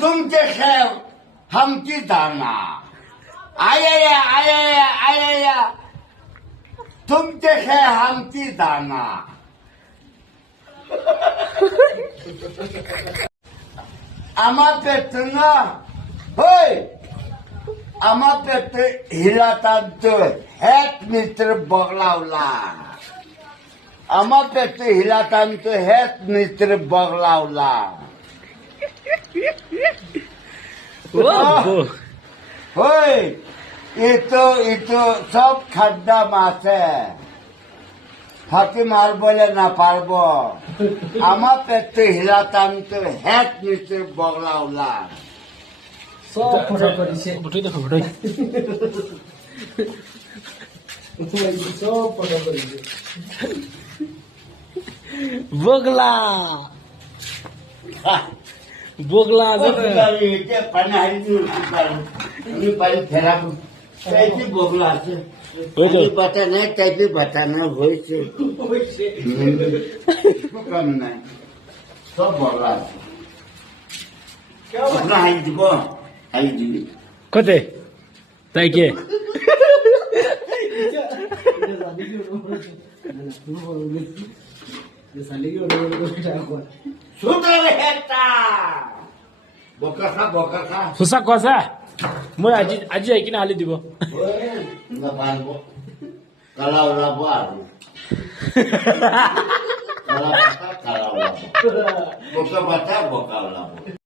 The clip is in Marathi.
तुमचे खेळ हमची दाना आया आया तुमचे खेळ हमची दाना आम्हा पेटन होय आम्हा पेट हिलातांत हेच मित्र बगलावला आम्हा पेट हिलातांत हेच मित्र बगलावला होय इथं सब खड्डा मासे ফাঁকি মার বলে না পারবো আমার পেটে হিলাতাম তো হ্যাক নিচে বগলাওলা সব ফটো করেছে দেখো ফটোই সব ফটো করেছে বগলা বগলা এটা পানি হারিয়ে পানি ফেরা त्याची बोगला আছে पता नाही त्याची बताना व्हायचे कम नाही सब बोगला আছে আপনার হাই দিব হাই দিবি কোথায় তাই কে সুন্দর হেতা বকা খা সুসা কসা মই আজি আহি কিনে হালি দিব kalau lapar kalau lapar buka baca buka lapar